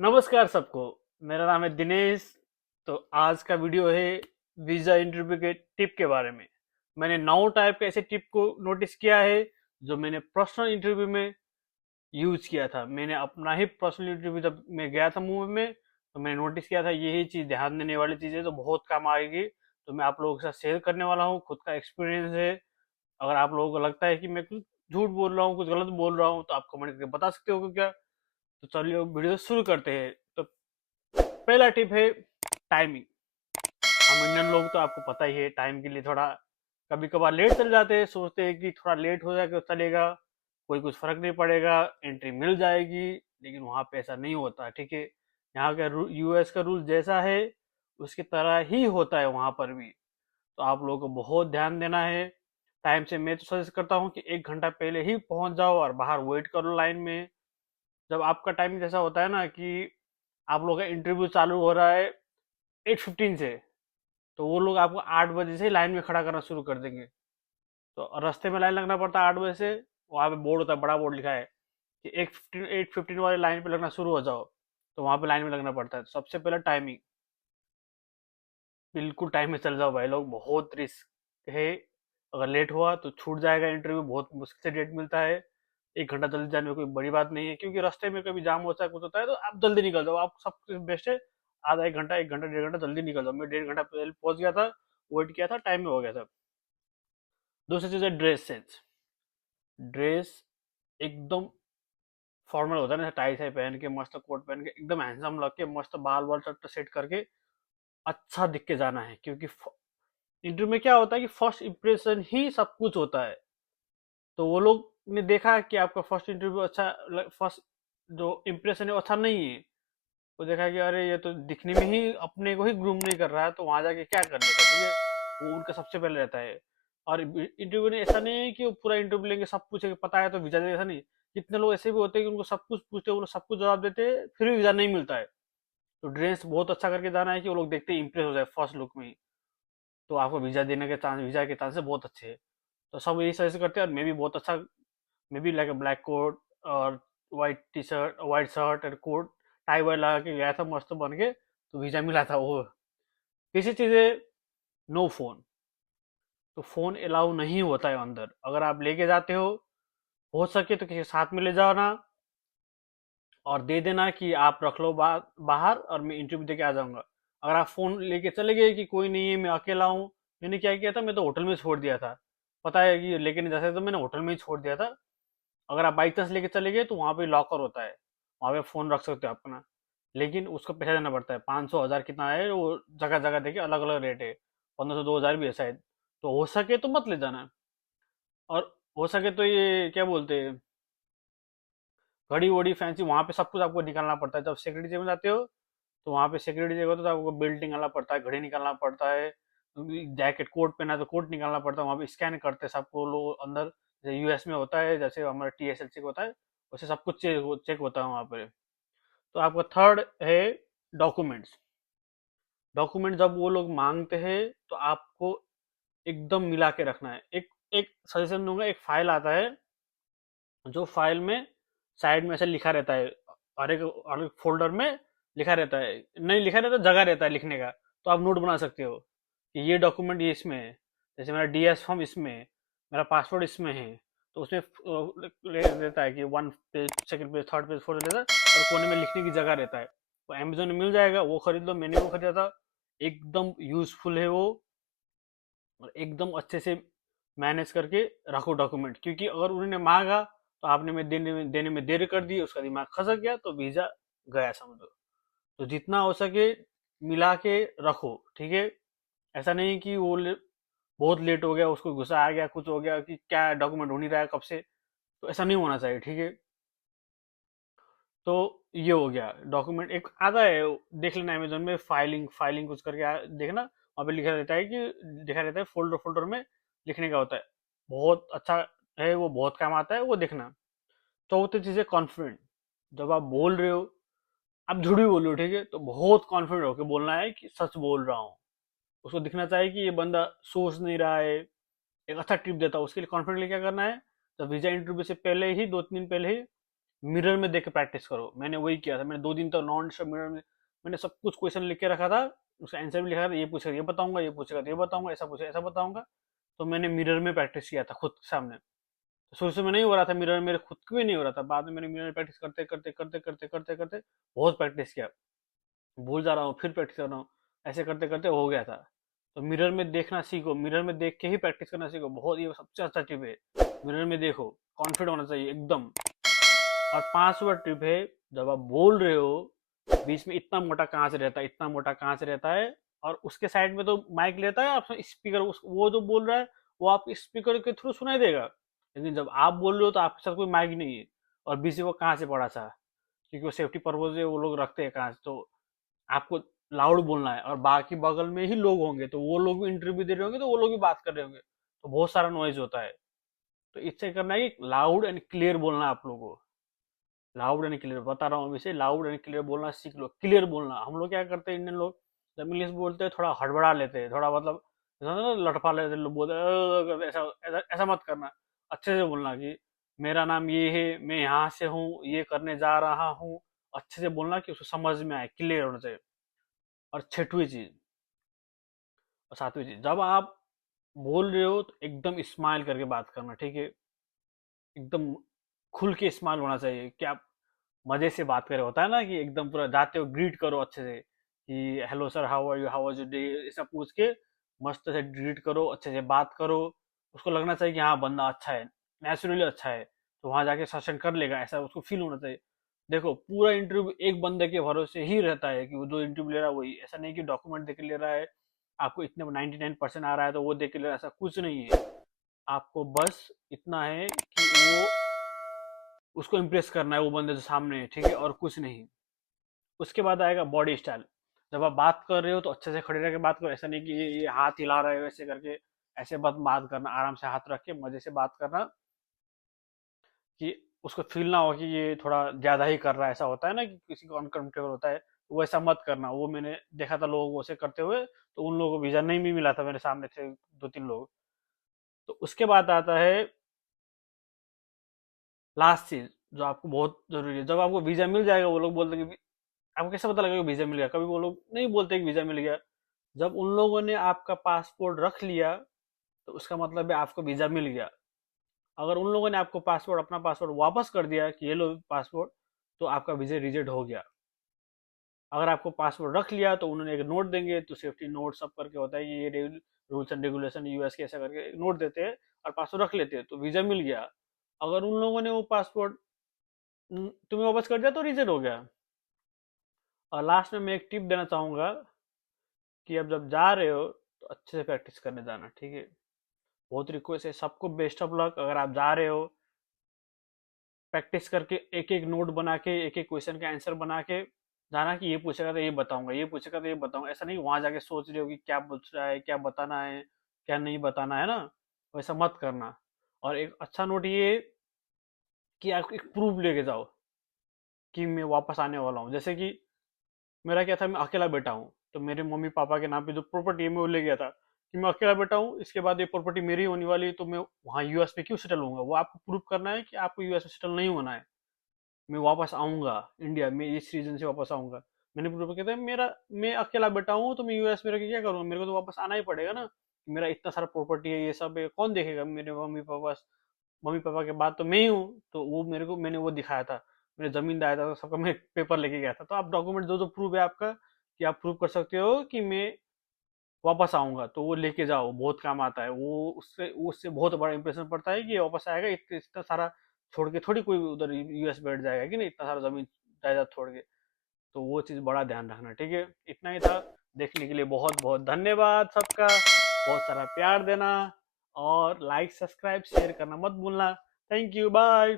नमस्कार सबको। मेरा नाम है दिनेश। तो आज का वीडियो है वीज़ा इंटरव्यू के टिप के बारे में। मैंने 9 टाइप के ऐसे टिप को नोटिस किया है जो मैंने पर्सनल इंटरव्यू में यूज किया था। मैंने अपना ही पर्सनल इंटरव्यू जब मैं गया था मुंबई में, तो मैंने नोटिस किया था यही चीज़ ध्यान देने वाली चीज़ है, तो बहुत काम आएगी। तो मैं आप लोगों के साथ शेयर करने वाला हूँ, खुद का एक्सपीरियंस है। अगर आप लोगों को लगता है कि मैं कुछ झूठ बोल रहा हूँ, कुछ गलत बोल रहा हूँ, तो आप कमेंट करके बता सकते हो क्या। तो चलिए वीडियो शुरू करते हैं। तो पहला टिप है टाइमिंग। हम इंडियन लोग तो आपको पता ही है, टाइम के लिए थोड़ा कभी कभार लेट चल जाते हैं, सोचते हैं कि थोड़ा लेट हो जाएगा चलेगा, कोई कुछ फर्क नहीं पड़ेगा, एंट्री मिल जाएगी। लेकिन वहाँ पे ऐसा नहीं होता, ठीक है। यहाँ का यूएस का रूल जैसा है उसकी तरह ही होता है वहाँ पर भी। तो आप लोगों को बहुत ध्यान देना है टाइम से। मैं तो सजेस्ट करता हूँ कि 1 घंटा पहले ही पहुँच जाओ और बाहर वेट करो लाइन में। जब आपका टाइम जैसा होता है ना कि आप लोगों का इंटरव्यू चालू हो रहा है 8:15 से, तो वो लोग आपको 8 बजे से लाइन में खड़ा करना शुरू कर देंगे। तो रास्ते में लाइन लगना पड़ता है 8 बजे से। वहाँ पे बोर्ड होता है, बड़ा बोर्ड लिखा है कि 8:15 वाले लाइन पे लगना शुरू हो जाओ। तो वहाँ पे लाइन में लगना पड़ता है। तो सबसे पहले टाइमिंग, बिल्कुल टाइम में चल जाओ भाई लोग, बहुत रिस्क है। अगर लेट हुआ तो छूट जाएगा इंटरव्यू, बहुत मुश्किल से डेट मिलता है। 1 घंटा जल्दी जाने में कोई बड़ी बात नहीं है, क्योंकि रास्ते में कभी जाम होता है, कुछ होता है, तो आप जल्दी निकल जाओ। आप सबसे बेस्ट है आधा 1 घंटा, 1 घंटा 1.5 घंटा जल्दी निकल जाओ। मैं 1.5 घंटा पहले पहुंच गया था, वेट किया था, टाइम में हो गया था। दूसरी चीज है ड्रेस सेंस। ड्रेस एकदम फॉर्मल होता है ना, टाई साई पहन के, मस्त कोट पहन के, एकदम हैंडसम लग के, मस्त बाल बाल सब सेट करके अच्छा दिख के जाना है। क्योंकि इंटरव्यू में क्या होता है कि फर्स्ट इंप्रेशन ही सब कुछ होता है। तो वो लोग ने देखा कि आपका फर्स्ट इंटरव्यू अच्छा, फर्स्ट जो इम्प्रेशन है वो अच्छा नहीं है। वो देखा कि अरे ये तो दिखने में ही अपने को ही ग्रूम नहीं कर रहा है, तो वहां जाके क्या करने का, ठीक है। वो उनका सबसे पहले रहता है। और इंटरव्यू ने ऐसा नहीं है कि वो पूरा इंटरव्यू लेंगे, सब पूछेंगे, पता है तो वीजा दे, ऐसा नहीं। कितने लोग ऐसे भी होते हैं कि उनको सब कुछ पूछते हैं, वो लोग सब कुछ जवाब देते हैं, फिर भी वीजा नहीं मिलता है। तो ड्रेस बहुत अच्छा करके जाना है कि वो लोग देखते ही इंप्रेस हो जाए फर्स्ट लुक में ही। तो आपको वीजा देने के चांस, वीजा के चांसेस बहुत अच्छे हैं। तो सब यही सजेस्ट करते हैं। और मैं भी बहुत अच्छा, maybe like a black coat और white T shirt, white shirt और कोट, टाई वाई लगा के गया था मस्त बन के, तो वीजा मिला था वो। तीसरी चीज है नो फोन। तो फोन अलाउ नहीं होता है अंदर। अगर आप लेके जाते हो सके तो किसी के साथ में ले जाओ ना, और दे देना कि आप रख लो बाहर और मैं इंटरव्यू दे के आ जाऊंगा। अगर आप फोन लेके चले गए कि कोई नहीं है, मैं अकेला हूँ, मैंने क्या किया था, मैं तो होटल में छोड़ दिया था। पता है कि लेके नहीं जा सकते, तो मैंने होटल में ही छोड़ दिया था। अगर आप बाई चांस लेके चले गए तो वहाँ पे लॉकर होता है, वहाँ पे फ़ोन रख सकते हो अपना। लेकिन उसको पैसा देना पड़ता है, 500 1000 कितना है वो, जगह जगह देके अलग अलग रेट है। 1500 2000 भी है शायद। तो हो सके तो मत ले जाना। और हो सके तो ये क्या बोलते हैं, घड़ी वड़ी फैंसी, वहाँ पे सब कुछ आपको निकालना पड़ता है। जब सिक्योरिटी चेक में जाते हो तो वहाँ पे सिक्योरिटी चेक होता है, तो आपको बेल्ट निकालना पड़ता है, घड़ी निकालना पड़ता है, जैकेट कोट पहना है तो कोट निकालना पड़ता है। वहाँ पे स्कैन करते हैं सबको लोग अंदर, जैसे यूएस में होता है, जैसे हमारा टीएसएल चेक होता है, वैसे सब कुछ चेक होता है वहाँ पे। तो आपका थर्ड है डॉक्यूमेंट्स। डॉक्यूमेंट जब वो लोग मांगते हैं तो आपको एकदम मिला के रखना है। एक एक सजेशन दूंगा, एक फाइल आता है, जो फाइल में साइड में ऐसे लिखा रहता है, और एक फोल्डर में लिखा रहता है, नहीं लिखा रहता, जगह रहता है लिखने का। तो आप नोट बना सकते हो कि ये डॉक्यूमेंट ये इसमें है। जैसे मेरा डीएस फॉर्म इसमें है, मेरा पासपोर्ट इसमें है, तो उसमें ले देता है कि 1 page, second page, third page, fourth लेता है, और कोने में लिखने की जगह रहता है। वो अमेजोन में मिल जाएगा, वो खरीद लो, मैंने वो खरीदा था। एकदम यूजफुल है वो, और एकदम अच्छे से मैनेज करके रखो डॉक्यूमेंट। क्योंकि अगर उन्होंने मांगा तो आपने में देने में देर कर दी, उसका दिमाग खसक गया तो वीजा गया समझो। तो जितना हो सके मिला के रखो, ठीक है। ऐसा नहीं कि बहुत लेट हो गया, उसको गुस्सा आ गया, कुछ हो गया कि क्या डॉक्यूमेंट हो नहीं रहा है कब से। तो ऐसा नहीं होना चाहिए, ठीक है। तो ये हो गया डॉक्यूमेंट। एक आता है, देख लेना अमेजोन में, फाइलिंग फाइलिंग कुछ करके देखना, वहाँ पे लिखा रहता है कि, लिखा रहता है फोल्डर फोल्डर में लिखने का होता है। बहुत अच्छा है वो, बहुत काम आता है वो, देखना। चौथी चीज़ है कॉन्फिडेंट। जब आप बोल रहे हो, आप झूठ भी बोल रहे हो, ठीक है, तो बहुत कॉन्फिडेंट होकर बोलना है कि सच बोल रहा हूँ। उसको दिखना चाहिए कि ये बंदा सोच नहीं रहा है। एक अच्छा टिप देता हूँ उसके लिए, कॉन्फिडेंटली क्या करना है, जब वीजा इंटरव्यू से पहले ही, 2 3 दिन पहले ही मिरर में देख के प्रैक्टिस करो। मैंने वही किया था, मैंने 2 दिन तक नॉन स्टॉप मिरर में मैंने सब कुछ क्वेश्चन लिख के रखा था, उसका आंसर भी लिखा था, ये पूछेगा ये बताऊंगा, ये पूछेगा तो ये बताऊंगा, ऐसा पूछेगा ऐसा बताऊंगा। तो मैंने मिरर में प्रैक्टिस किया था खुद के सामने। शुरू शुरू में नहीं हो रहा था मिरर में, मेरे खुद को भी नहीं हो रहा था, बाद में मैंने मिरर में प्रैक्टिस करते करते करते करते करते करते बहुत प्रैक्टिस किया, भूल जा रहा हूँ फिर प्रैक्टिस कर रहा हूँ, ऐसे करते करते हो गया था। तो मिरर में देखना सीखो, मिरर में देख के ही प्रैक्टिस करना सीखो, बहुत ये सबसे अच्छा टिप है। मिरर में देखो, कॉन्फिडेंट होना चाहिए एकदम। और 5वां टिप है, जब आप बोल रहे हो, बीच में इतना मोटा कांच रहता है, इतना मोटा कांच रहता है, और उसके साइड में तो माइक लेता है, आप स्पीकर, वो जो बोल रहा है वो आप स्पीकर के थ्रू सुनाई देगा। लेकिन जब आप बोल रहे हो तो आपके साथ कोई माइक नहीं है, और बीच में वो कांच है बड़ा सा, क्योंकि वो सेफ्टी पर्पज है, वो लोग रखते हैं कांच, तो आपको लाउड बोलना है, और बाकी बगल में ही लोग होंगे, तो वो लोग भी इंटरव्यू दे रहे होंगे, तो वो लोग भी बात कर रहे होंगे, तो बहुत सारा नॉइज होता है। तो इससे करना है कि लाउड एंड क्लियर बोलना है आप लोगों को। लाउड एंड क्लियर बता रहा हूँ, इसे लाउड एंड क्लियर बोलना सीख लो, क्लियर बोलना। हम लोग क्या करते हैं इंडियन लोग, जब इंग्लिश बोलते हैं थोड़ा हड़बड़ा लेते हैं, थोड़ा मतलब लटपा लेते हैं, लोग बोलते हैं ऐसा ऐसा ऐसा मत करना। अच्छे से बोलना कि मेरा नाम ये है, मैं यहाँ से हूँ, ये करने जा रहा हूँ। अच्छे से बोलना कि उसको समझ में आए, क्लियर होना चाहिए। और छठवीं चीज और सातवीं चीज, जब आप बोल रहे हो तो एकदम स्माइल करके बात करना, ठीक है? एकदम खुल के स्माइल होना चाहिए कि आप मजे से बात करें। होता है ना कि एकदम पूरा जाते हो ग्रीट करो अच्छे से, कि hello sir, how are you, how was your day, ऐसा पूछ के मस्त से ग्रीट करो, अच्छे से बात करो। उसको लगना चाहिए कि हाँ बंदा अच्छा है, नेचुरली अच्छा है, तो वहां जाके सेशन कर लेगा, ऐसा उसको फील होना चाहिए। देखो पूरा इंटरव्यू एक बंदे के भरोसे ही रहता है, कि वो जो इंटरव्यू ले रहा है वही, ऐसा नहीं कि डॉक्यूमेंट देख के ले रहा है, आपको इतने 99% आ रहा है तो वो देख के ले रहा है, ऐसा कुछ नहीं है। आपको बस इतना है कि वो उसको इम्प्रेस करना है, वो बंदे जो सामने है, ठीक है, और कुछ नहीं। उसके बाद आएगा बॉडी स्टाइल। जब आप बात कर रहे हो तो अच्छे से खड़े रह के बात करो, ऐसा नहीं कि ये हाथ हिला रहे हो ऐसे करके, ऐसे बात करना, आराम से हाथ रख के मजे से बात करना, कि उसको फील ना हो कि ये थोड़ा ज्यादा ही कर रहा है। ऐसा होता है ना कि किसी को अनकंफर्टेबल होता है, तो वो ऐसा मत करना। वो मैंने देखा था लोगों को ऐसे करते हुए, तो उन लोगों को वीजा नहीं भी मिला था, मेरे सामने थे 2-3 लोग। तो उसके बाद आता है लास्ट चीज, जो आपको बहुत जरूरी है। जब आपको वीजा मिल जाएगा, वो लोग बोलते हैं कि आपको कैसे पता लगेगा वीजा मिल गया? कभी वो लोग नहीं बोलते कि वीजा मिल गया। जब उन लोगों ने आपका पासपोर्ट रख लिया, तो उसका मतलब है आपको वीजा मिल गया। अगर उन लोगों ने आपको पासपोर्ट, अपना पासपोर्ट वापस कर दिया कि ये लो पासपोर्ट, तो आपका वीजा रिजेक्ट हो गया। अगर आपको पासपोर्ट रख लिया तो उन्होंने एक नोट देंगे, तो सेफ्टी नोट सब करके होता है कि ये रूल्स एंड रेगुलेशन यूएस के, ऐसा करके एक नोट देते हैं, और पासपोर्ट रख लेते हैं, तो वीजा मिल गया। अगर उन लोगों ने वो पासपोर्ट तुम्हें वापस कर दिया, तो रिजेक्ट हो गया। और लास्ट में मैं एक टिप देना चाहूंगा, कि अब जब जा रहे हो तो अच्छे से प्रैक्टिस करने जाना, ठीक है? बहुत रिक्वेस्ट है, सबको बेस्ट ऑफ लक। अगर आप जा रहे हो, प्रैक्टिस करके एक एक नोट बना के, एक एक क्वेश्चन का आंसर बना के जाना, कि ये पूछेगा तो ये बताऊंगा, ये पूछेगा तो ये बताऊंगा। ऐसा नहीं वहां जाके सोच रहे हो कि क्या पूछ रहा है, क्या बताना है, क्या नहीं बताना है ना, वैसा मत करना। और एक अच्छा नोट ये, कि आप एक प्रूफ लेके जाओ कि मैं वापस आने वाला हूँ। जैसे कि मेरा क्या था, मैं अकेला बेटा हूँ, तो मेरे मम्मी पापा के नाम पे जो प्रॉपर्टी है मैं वो ले गया था, कि मैं अकेला बेटा हूँ, इसके बाद ये प्रॉपर्टी मेरी होने वाली है, तो मैं वहाँ यूएस में क्यों सेटल होऊंगा? वो आपको प्रूव करना है कि आपको यूएस में सेटल नहीं होना है। मैं वापस आऊंगा इंडिया में, इस रीजन से वापस आऊंगा। मैंने प्रूव किया था, मेरा मैं अकेला बेटा हूँ, तो मैं यूएस में रह के क्या करूँगा? मेरे को तो वापस आना ही पड़ेगा ना। मेरा इतना सारा प्रॉपर्टी है, ये सब है, कौन देखेगा? मेरे मम्मी पापा के बाद तो मैं ही हूँ। तो वो मेरे को, मैंने वो दिखाया था, मेरे जमीन दाया था, सबका मैं पेपर लेके गया था। तो आप डॉक्यूमेंट जो जो प्रूफ है आपका, कि आप प्रूव कर सकते हो कि मैं वापस आऊंगा, तो वो लेके जाओ, बहुत काम आता है वो। उससे बहुत बड़ा इंप्रेशन पड़ता है कि ये वापस आएगा, इतना सारा छोड़ के थोड़ी कोई उधर यूएस बैठ जाएगा, कि नहीं, इतना सारा जमीन जायदाद छोड़ के। तो वो चीज़ बड़ा ध्यान रखना, ठीक है? इतना ही था। देखने के लिए बहुत बहुत धन्यवाद सबका, बहुत सारा प्यार देना, और लाइक सब्सक्राइब शेयर करना मत भूलना। Thank you, bye.